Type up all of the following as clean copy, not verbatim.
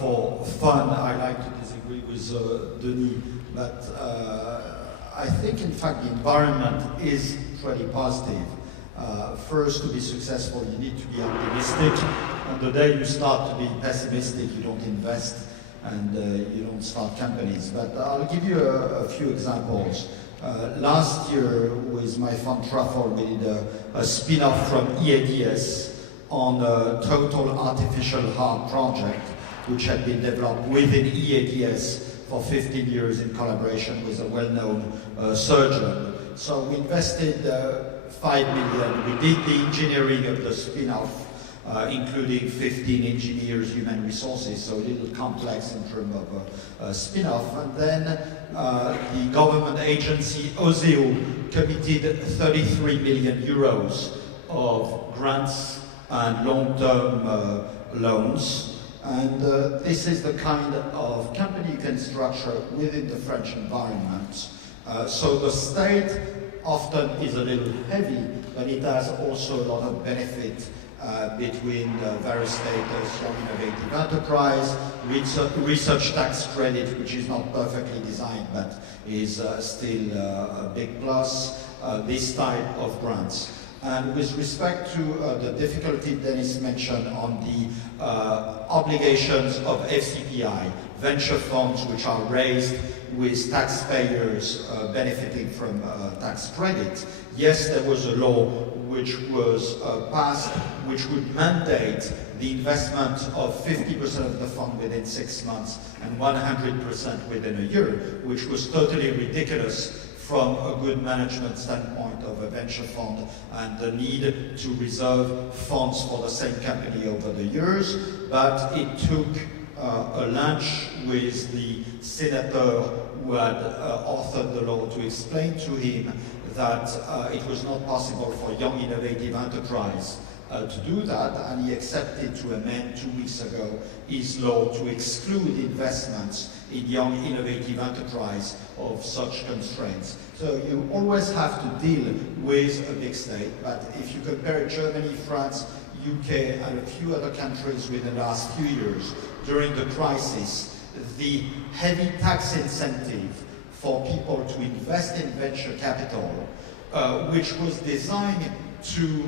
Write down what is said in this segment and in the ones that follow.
for fun, I like to disagree with Denis, but I think in fact the environment is pretty positive. First, to be successful, you need to be optimistic. On the day you start to be pessimistic, you don't invest and you don't start companies. But I'll give you a few examples. Last year, with my fund Truffle, we did a spin-off from EADS on a total artificial heart project, which had been developed within EADS for 15 years in collaboration with a well-known surgeon. So we invested 5 million. We did the engineering of the spin-off, including 15 engineers, human resources, so a little complex in terms of a spin-off. And then the government agency, OSEO, committed 33 million euros of grants and long-term loans. And this is the kind of company you can structure within the French environment. So the state often is a little heavy, but it has also a lot of benefit between various status, young innovative enterprise, research tax credit, which is not perfectly designed, but is still a big plus, this type of grants. And with respect to the difficulty Denis mentioned on the obligations of FCPI, venture funds which are raised with taxpayers benefiting from tax credit, yes, there was a law which was passed which would mandate the investment of 50% of the fund within 6 months and 100% within a year, which was totally ridiculous from a good management standpoint of a venture fund and the need to reserve funds for the same company over the years. But it took a lunch with the senator who had authored the law to explain to him that it was not possible for young innovative enterprise to do that, and he accepted to amend 2 weeks ago his law to exclude investments in young innovative enterprise of such constraints. So you always have to deal with a big state, but if you compare Germany, France, UK, and a few other countries within the last few years, during the crisis, the heavy tax incentive for people to invest in venture capital, which was designed to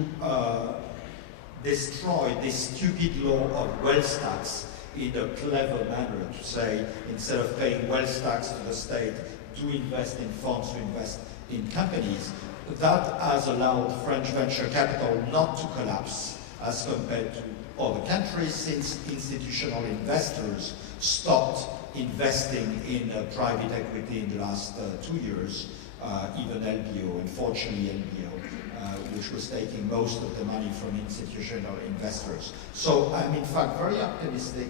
destroy this stupid law of wealth tax in a clever manner, to say, instead of paying wealth tax to the state, to invest in funds, to invest in companies. That has allowed French venture capital not to collapse as compared to other countries, since institutional investors stopped investing in private equity in the last 2 years, even LBO, unfortunately LBO, which was taking most of the money from institutional investors. So I'm in fact very optimistic,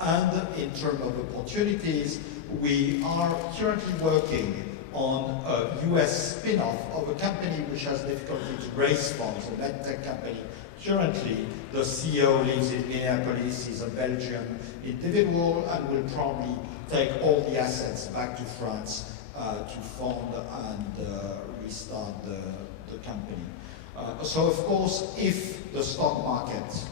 and in terms of opportunities, we are currently working on a US spin-off of a company which has difficulty to raise funds, a medtech company. Currently, the CEO lives in Minneapolis, he's a Belgian individual, and will probably take all the assets back to France to fund and restart the company. So of course, if the stock market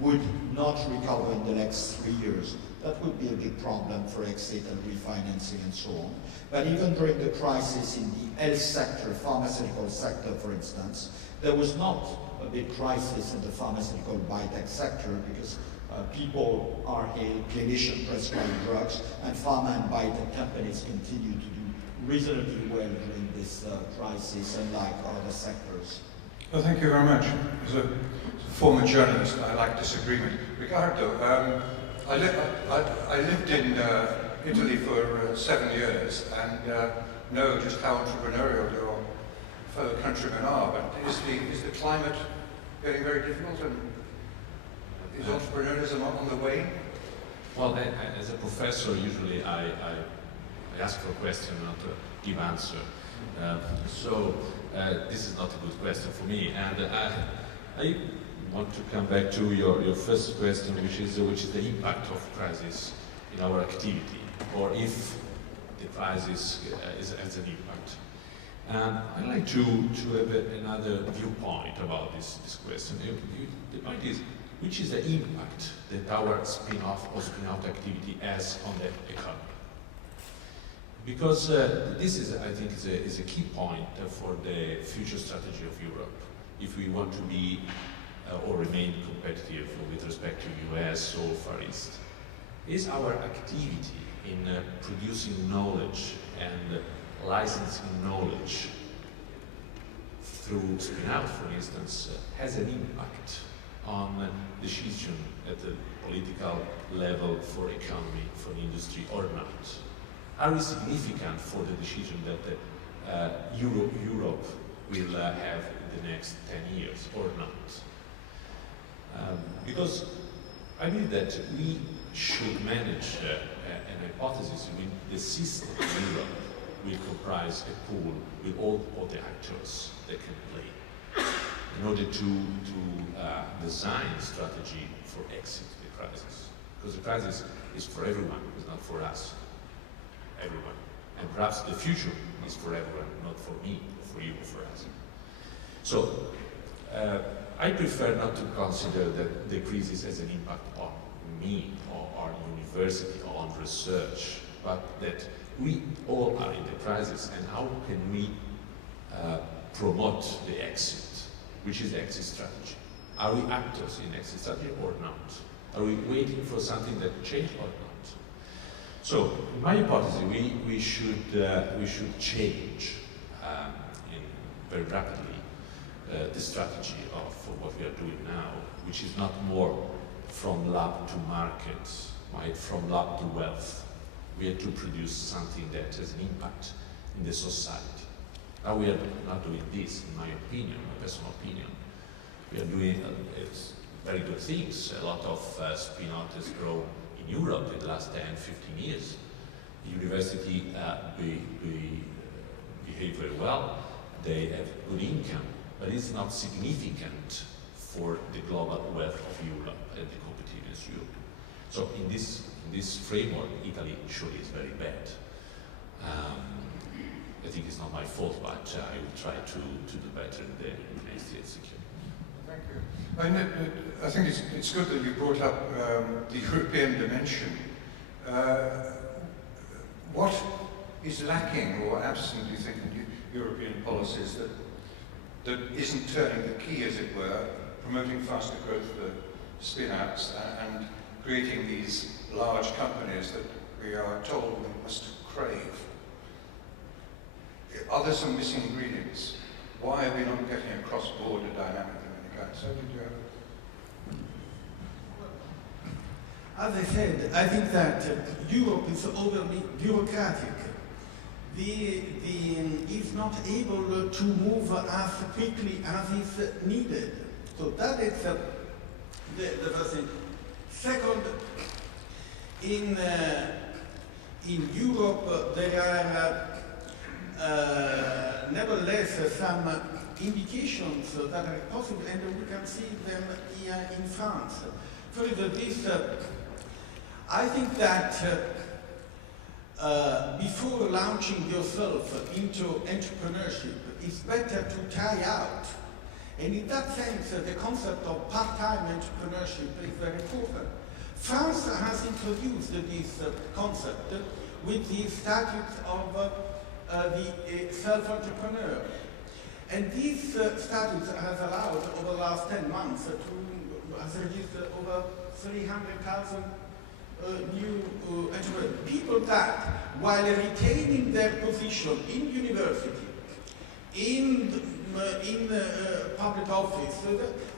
would not recover in the next 3 years, that would be a big problem for exit and refinancing and so on. But even during the crisis in the health sector, pharmaceutical sector, for instance, there was not a big crisis in the pharmaceutical biotech sector because people are ill, clinicians prescribe drugs, and pharma and biotech companies continue to do reasonably well during this crisis, unlike other sectors. Well, thank you very much. As a former journalist, I like disagreement. Riccardo, I lived in Italy for 7 years and know just how entrepreneurial your fellow countrymen are, but is the climate getting very difficult, and is entrepreneurialism on the way? Well, as a professor, usually I ask for a question, not to give answer. So this is not a good question for me, and I want to come back to your first question, which is the impact of crisis in our activity, or if the crisis has an impact. And I'd like to have another viewpoint about this question. The point is, which is the impact that our spin-off or spin-out activity has on the economy. Because this is, I think, is a key point for the future strategy of Europe. If we want to be or remain competitive with respect to US or Far East, is our activity in producing knowledge and licensing knowledge through spin-out, for instance, has an impact on decision at the political level for economy, for industry or not? Are we significant for the decision that Europe will have in the next 10 years or not? Because I believe that we should manage an hypothesis in the system in Europe will comprise a pool with all the actors that can play in order to design a strategy for exit the crisis. Because the crisis is for everyone, it's not for us, everyone. And perhaps the future is for everyone, not for me, or for you, or for us. So, I prefer not to consider that the crisis has an impact on me, or on university, or on research, but that we all are in the crisis, and how can we promote the exit, which is the exit strategy? Are we actors in exit strategy or not? Are we waiting for something that change or not? So, in my hypothesis, we should change very rapidly the strategy of what we are doing now, which is not more from lab to market, right? From lab to wealth. We have to produce something that has an impact in the society. Now we are not doing this, in my opinion, my personal opinion. We are doing very good things. A lot of spin-out has grown in Europe in the last 10, 15 years. The university behave very well. They have good income, but it's not significant for the global wealth of Europe and the competitiveness of Europe. So in this framework, Italy surely is very bad. I think it's not my fault, but I will try to do better in the next year. Thank you. I think it's good that you brought up the European dimension. What is lacking or absent, do you think, in European policies that isn't turning the key, as it were, promoting faster growth for spin-outs and creating these large companies that we are told we must crave? Are there some missing ingredients? Why are we not getting a cross-border dynamic of any kind? So did you have? As I said, I think that Europe is overly bureaucratic. Is not able to move as quickly as is needed. So that is the first thing. Second, in Europe there are nevertheless some indications that are possible, and we can see them here in France. Further, this, I think that before launching yourself into entrepreneurship, it's better to try out. And in that sense, the concept of part-time entrepreneurship is very important. France has introduced this concept with the statute of the self-entrepreneur. And this statute has allowed, over the last 10 months, has registered over 300,000 new entrepreneurs. People that, while retaining their position in university, in public office,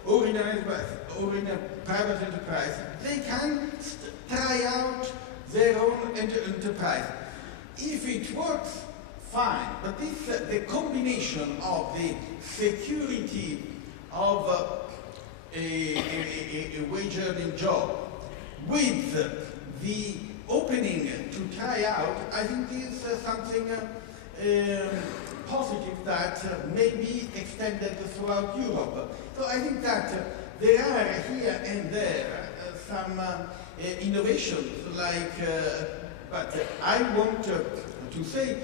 or in a private enterprise, they can try out their own enterprise. If it works, fine. But if the combination of the security of a wage-earning job with the opening to try out, I think this is something positive that may be extended throughout Europe. So I think that there are here and there some innovations, like, but I want to say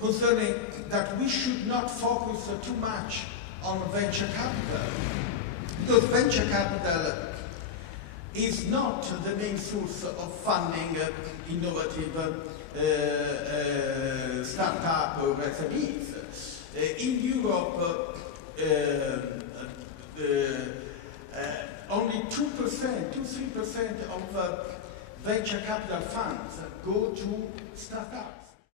concerning that we should not focus too much on venture capital, because venture capital is not the main source of funding innovative startup or SMEs. In Europe, only 2-3% of venture capital funds go to startups.